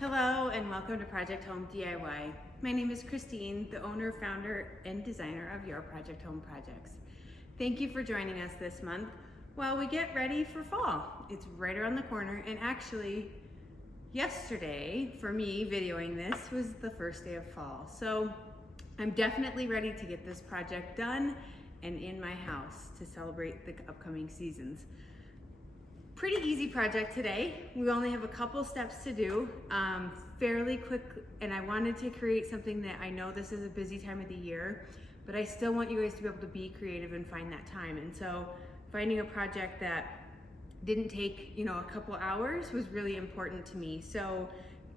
Hello and welcome to Project Home DIY. My name is Christine, the owner, founder, and designer of Your Project Home Projects. Thank you for joining us this month while we get ready for fall. It's right around the corner, and actually yesterday, for me videoing this, was the first day of fall. So I'm definitely ready to get this project done and in my house to celebrate the upcoming seasons. Pretty easy project today. We only have a couple steps to do, fairly quick, and I wanted to create something that I know this is a busy time of the year, but I still want you guys to be able to be creative and find that time. And so finding a project that didn't take, a couple hours was really important to me. So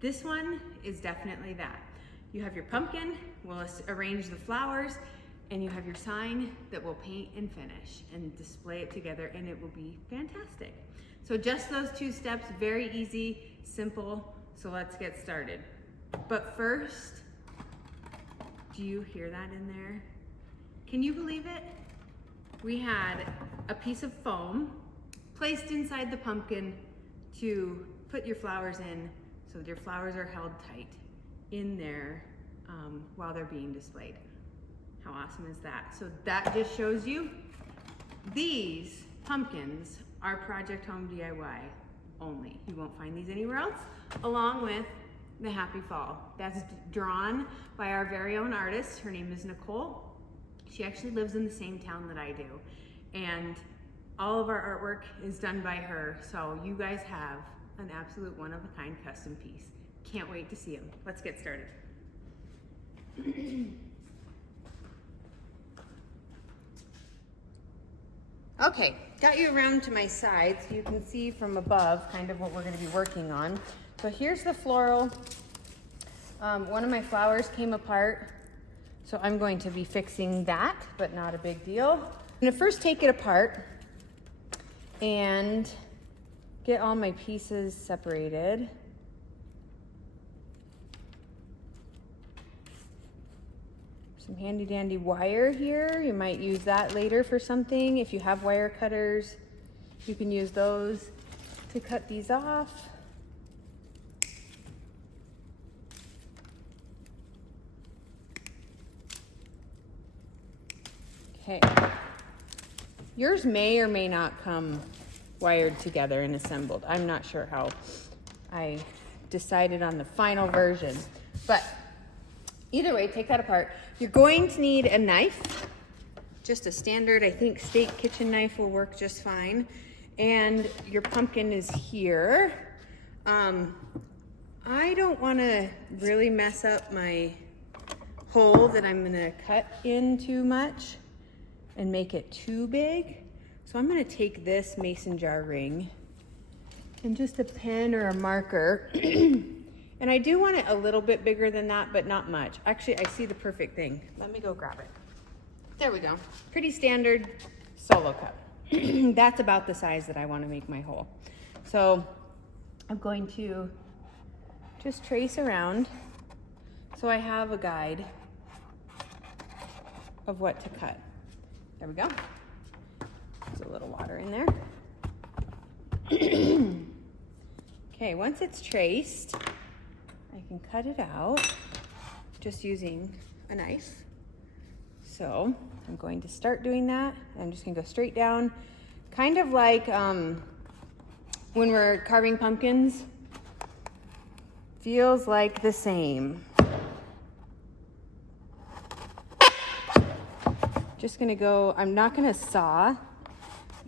this one is definitely that. You have your pumpkin, we'll arrange the flowers, and you have your sign that we'll paint and finish and display it together, and it will be fantastic. So just those two steps, very easy, simple, so let's get started. But first, do you hear that in there? Can you believe it? We had a piece of foam placed inside the pumpkin to put your flowers in so that your flowers are held tight in there while they're being displayed. How awesome is that? So that just shows you these pumpkins are Project Home DIY only. You won't find these anywhere else, along with the Happy Fall. That's drawn by our very own artist. Her name is Nicole. She actually lives in the same town that I do. And all of our artwork is done by her. So you guys have an absolute one-of-a-kind custom piece. Can't wait to see them. Let's get started. Okay, got you around to my side so you can see from above kind of what we're going to be working on. So here's the floral. One of my flowers came apart, so I'm going to be fixing that, but not a big deal. I'm going to first take it apart and get all my pieces separated. Some handy dandy wire here. You might use that later for something. If you have wire cutters, you can use those to cut these off. Okay. Yours may or may not come wired together and assembled. I'm not sure how I decided on the final version, but either way, take that apart. You're going to need a knife, just a standard, I think, steak kitchen knife will work just fine. And your pumpkin is here. I don't want to really mess up my hole that I'm going to cut in too much and make it too big. So I'm going to take this mason jar ring and just a pen or a marker. And I do want it a little bit bigger than that, but not much. Actually, I see the perfect thing. Let me go grab it. There we go. Pretty standard solo cup. That's about the size that I want to make my hole. So I'm going to just trace around so I have a guide of what to cut. There we go. There's a little water in there. Okay, once it's traced, I can cut it out just using a knife. So I'm going to start doing that. I'm just gonna go straight down, kind of like when we're carving pumpkins. Feels like the same. Just gonna go, I'm not gonna saw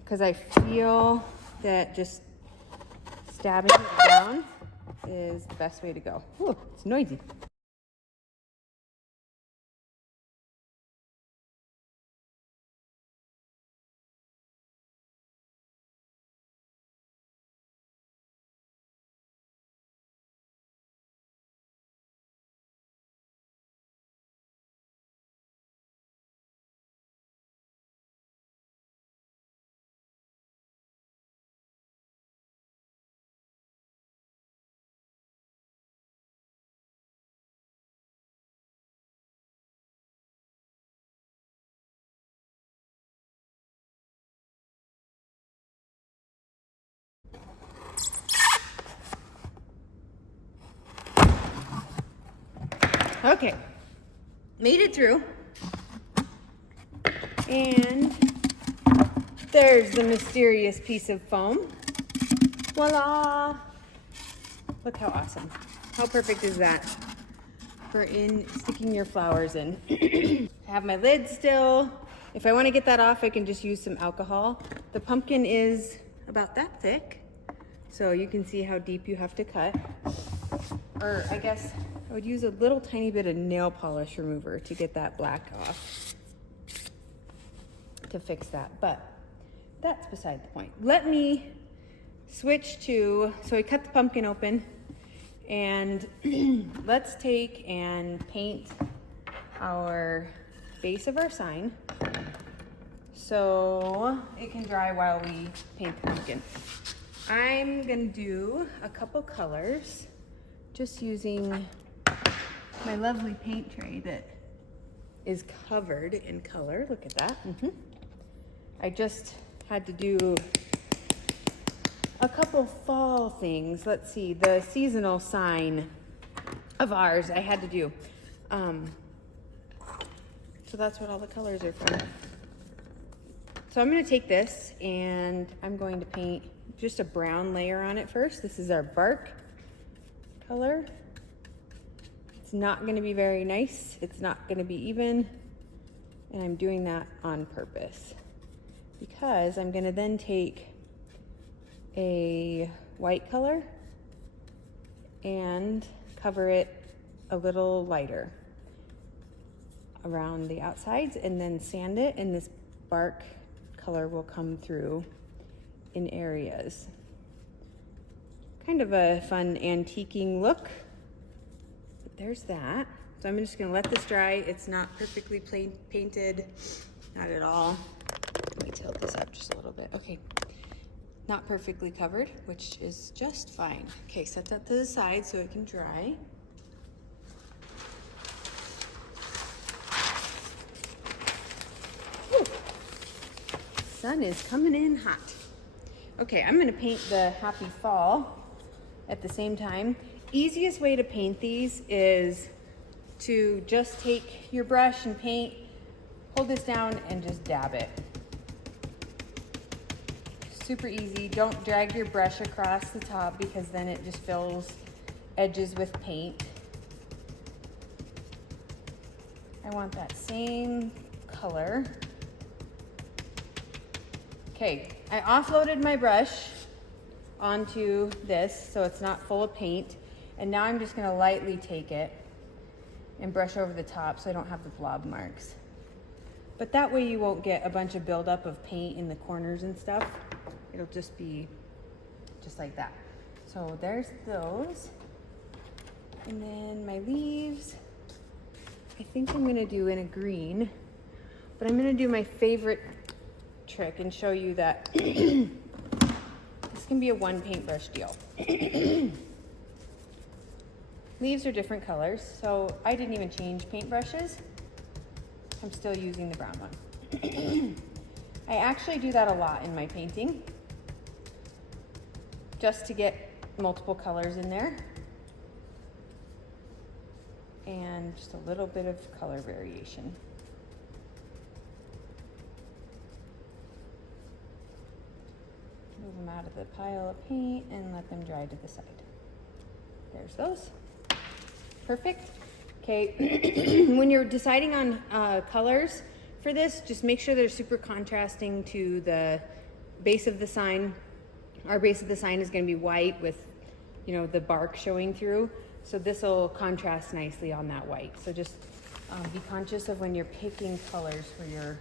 because I feel that just stabbing it down is the best way to go. Ooh, it's noisy. Okay, made it through. And there's the mysterious piece of foam. Voila! Look how awesome. How perfect is that for sticking your flowers in? I have my lid still. If I want to get that off, I can just use some alcohol. The pumpkin is about that thick, so you can see how deep you have to cut. Or I guess I would use a little tiny bit of nail polish remover to get that black off, to fix that, but that's beside the point. Let me switch to, so I cut the pumpkin open, and let's take and paint our base of our sign so it can dry while we paint the pumpkin. I'm gonna do a couple colors, just using my lovely paint tray that is covered in color. Look at that. I just had to do a couple fall things. Let's see, the seasonal sign of ours I had to do. So that's what all the colors are from. So I'm gonna take this and I'm going to paint just a brown layer on it first. This is our bark color. It's not gonna be very nice. It's not gonna be even. And I'm doing that on purpose because I'm gonna then take a white color and cover it a little lighter around the outsides and then sand it, and this bark color will come through in areas. Kind of a fun antiquing look. But there's that. So I'm just gonna let this dry. It's not perfectly painted, not at all. Let me tilt this up just a little bit. Okay, not perfectly covered, which is just fine. Okay, set that to the side so it can dry. Whew. Sun is coming in hot. Okay, I'm gonna paint the Happy Fall at the same time. Easiest way to paint these is to just take your brush and paint, hold this down and just dab it. Super easy. Don't drag your brush across the top because then it just fills edges with paint. I want that same color. Okay, I offloaded my brush onto this so it's not full of paint, and now I'm just gonna lightly take it and brush over the top so I don't have the blob marks. But that way you won't get a bunch of buildup of paint in the corners and stuff. It'll just be just like that. So there's those. And then my leaves, I think I'm gonna do in a green, but I'm gonna do my favorite trick and show you that this can be a one paintbrush deal. Leaves are different colors, so I didn't even change paintbrushes. I'm still using the brown one. I actually do that a lot in my painting, just to get multiple colors in there and just a little bit of color variation. Move them out of the pile of paint and let them dry to the side. There's those. Perfect. Okay, when you're deciding on colors for this, just make sure they're super contrasting to the base of the sign. Our base of the sign is going to be white with, you know, the bark showing through. So this will contrast nicely on that white. So just be conscious of when you're picking colors for your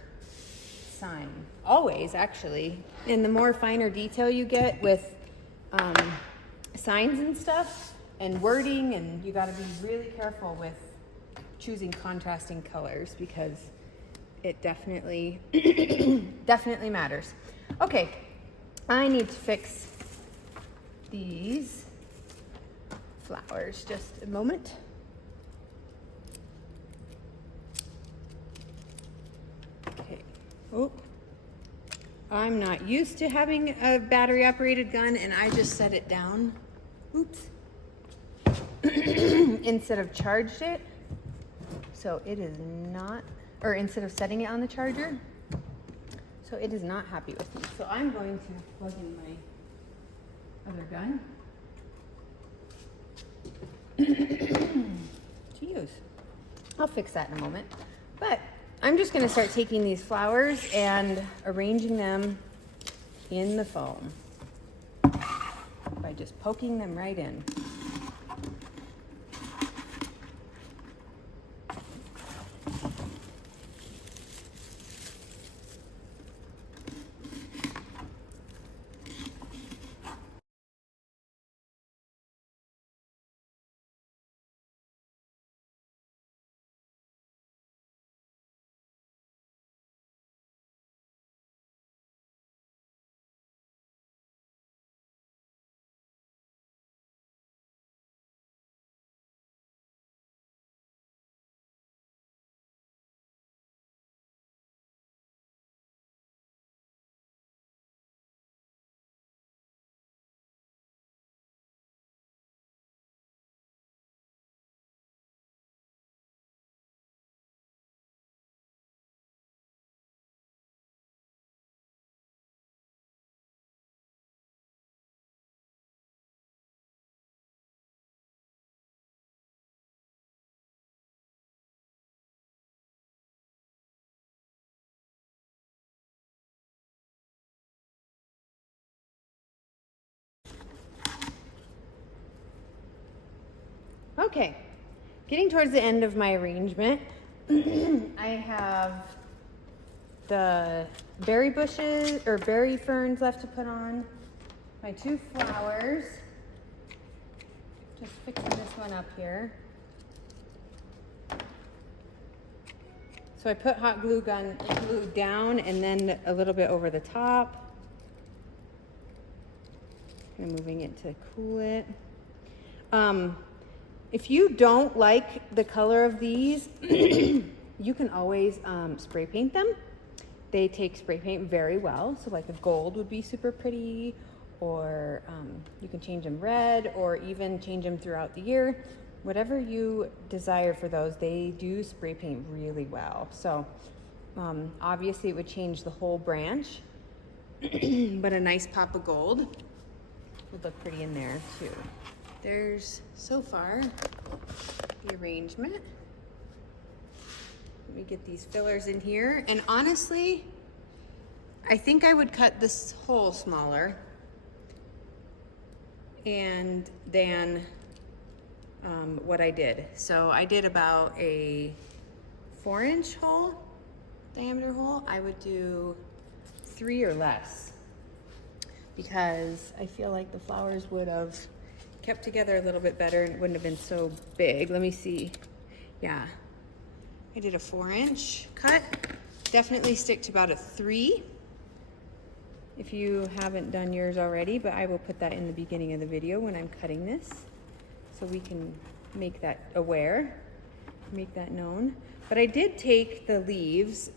sign. Always, actually. And the more finer detail you get with signs and stuff and wording, and you got to be really careful with choosing contrasting colors because it definitely, definitely matters. Okay. I need to fix these flowers. Just a moment. Okay. Oh, I'm not used to having a battery operated gun and I just set it down. Oops. Instead of charged it. So it is not, or instead of setting it on the charger, so it is not happy with me. So I'm going to plug in my other gun to use. I'll fix that in a moment. But I'm just gonna start taking these flowers and arranging them in the foam by just poking them right in. Okay, getting towards the end of my arrangement, I have the berry bushes or berry ferns left to put on, my 2 flowers, just fixing this one up here. So I put hot glue down and then a little bit over the top. I'm moving it to cool it. If you don't like the color of these, you can always spray paint them. They take spray paint very well. So like a gold would be super pretty, or you can change them red, or even change them throughout the year. Whatever you desire for those, they do spray paint really well. So obviously it would change the whole branch, but a nice pop of gold would look pretty in there too. There's, so far, the arrangement. Let me get these fillers in here. And honestly, I think I would cut this hole smaller and than what I did. So I did about a 4-inch hole, diameter hole. I would do 3 or less, because I feel like the flowers would have kept together a little bit better and it wouldn't have been so big. Let me see. Yeah, I did a 4-inch cut. Definitely stick to about a 3 if you haven't done yours already, but I will put that in the beginning of the video when I'm cutting this, so we can make that aware, make that known. But I did take the leaves,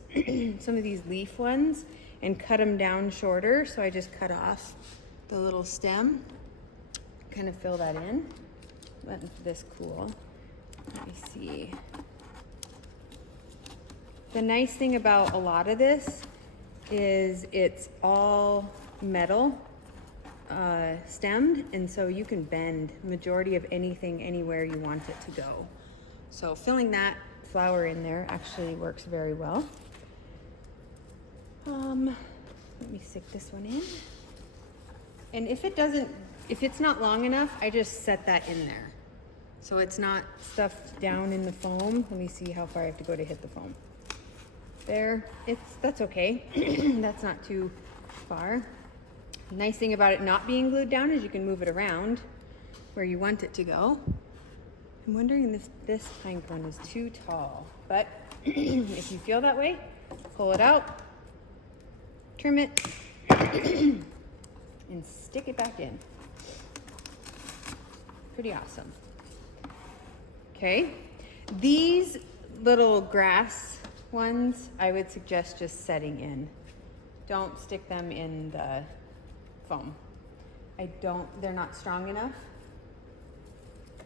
some of these leaf ones, and cut them down shorter. So I just cut off the little stem, kind of fill that in, let this cool. Let me see. The nice thing about a lot of this is it's all metal stemmed, and so you can bend majority of anything anywhere you want it to go. So filling that flower in there actually works very well. Let me stick this one in. And if it's not long enough, I just set that in there, so it's not stuffed down in the foam. Let me see how far I have to go to hit the foam. There, that's okay. That's not too far. Nice thing about it not being glued down is you can move it around where you want it to go. I'm wondering if this pine cone is too tall, but if you feel that way, pull it out, trim it, and stick it back in. Pretty awesome. Okay, these little grass ones, I would suggest just setting in. Don't stick them in the foam. They're not strong enough,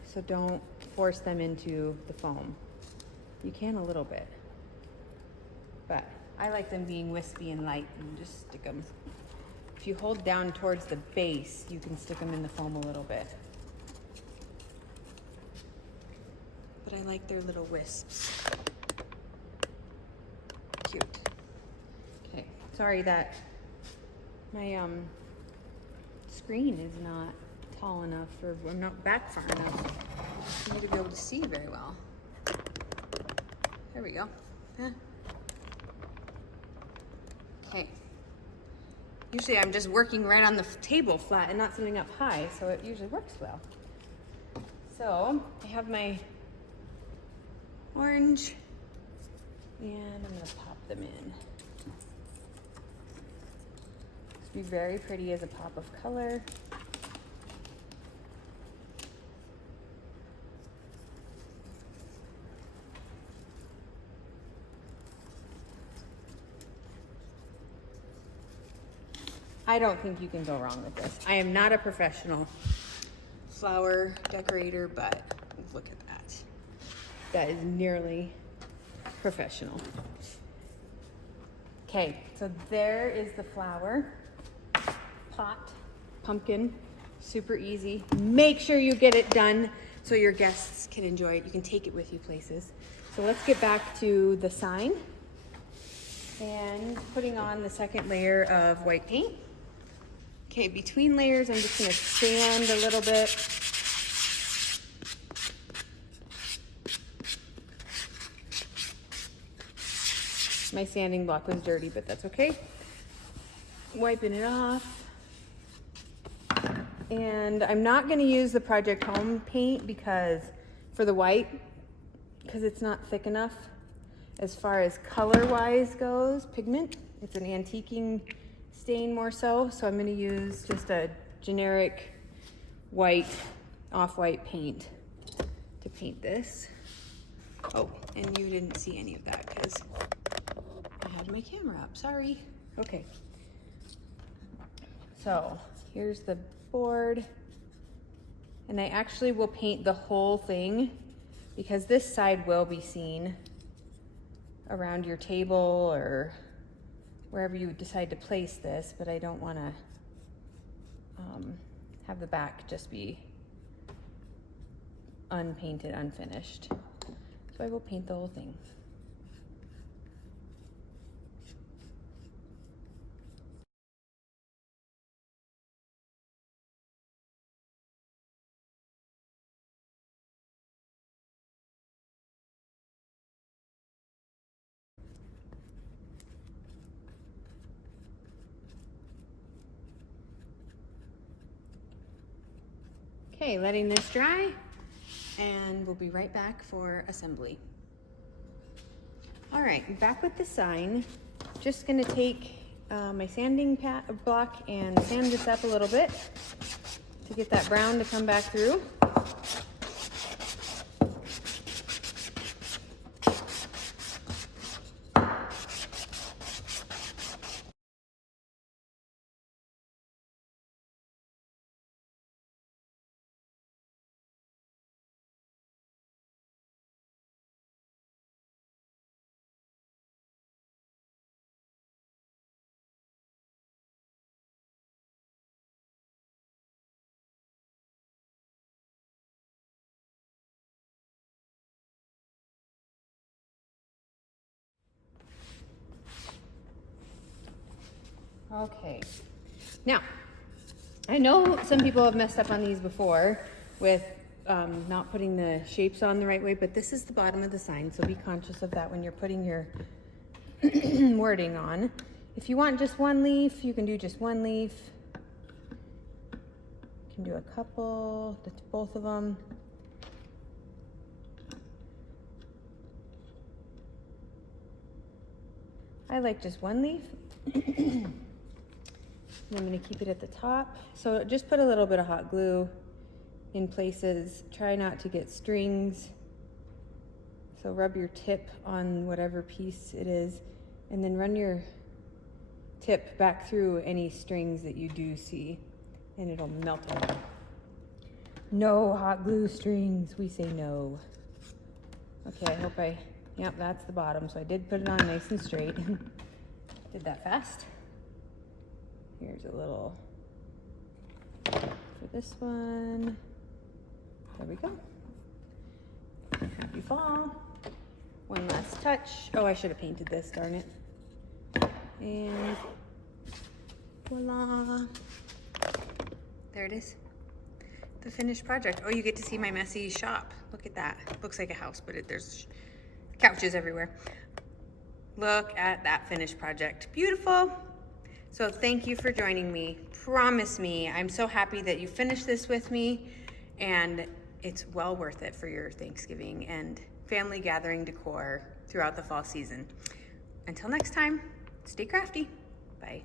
so don't force them into the foam. You can a little bit, but I like them being wispy and light, and just stick them. If you hold down towards the base, you can stick them in the foam a little bit. But I like their little wisps. Cute. Okay, sorry that my screen is not tall enough, or I'm not back far enough for you to be able to see very well. There we go. Okay. Usually I'm just working right on the table flat and not something up high, so it usually works well. So I have my orange, and I'm gonna pop them in. This will be very pretty as a pop of color. I don't think you can go wrong with this. I am not a professional flower decorator, but look at that. That is nearly professional. Okay, so there is the flower pot, pumpkin, super easy. Make sure you get it done so your guests can enjoy it. You can take it with you places. So let's get back to the sign and putting on the second layer of white paint. Okay, between layers, I'm just gonna sand a little bit. My sanding block was dirty, but that's okay. Wiping it off. And I'm not gonna use the Project Home paint for the white, because it's not thick enough as far as color-wise goes, pigment. It's an antiquing stain more so I'm going to use just a generic white, off-white paint to paint this. Oh, and you didn't see any of that because I had my camera up, sorry. Okay, so here's the board, and I actually will paint the whole thing because this side will be seen around your table or wherever you decide to place this, but I don't want to have the back just be unpainted, unfinished. So I will paint the whole thing. Okay, letting this dry, and we'll be right back for assembly. All right, back with the sign. Just gonna take my sanding block and sand this up a little bit to get that brown to come back through. Okay, now, I know some people have messed up on these before with not putting the shapes on the right way, but this is the bottom of the sign, so be conscious of that when you're putting your wording on. If you want just one leaf, you can do just one leaf. You can do a couple, that's both of them. I like just one leaf. I'm going to keep it at the top. So just put a little bit of hot glue in places. Try not to get strings. So rub your tip on whatever piece it is, and then run your tip back through any strings that you do see, and it'll melt them. No hot glue strings, we say no. Okay, I hope I Yep, that's the bottom. So I did put it on nice and straight. Did that fast. Here's a little for this one. There we go. Happy fall. One last touch. Oh, I should have painted this, darn it. And voila. There it is. The finished project. Oh, you get to see my messy shop. Look at that. Looks like a house, but there's couches everywhere. Look at that finished project. Beautiful. So thank you for joining me. Promise me, I'm so happy that you finished this with me, and it's well worth it for your Thanksgiving and family gathering decor throughout the fall season. Until next time, stay crafty. Bye.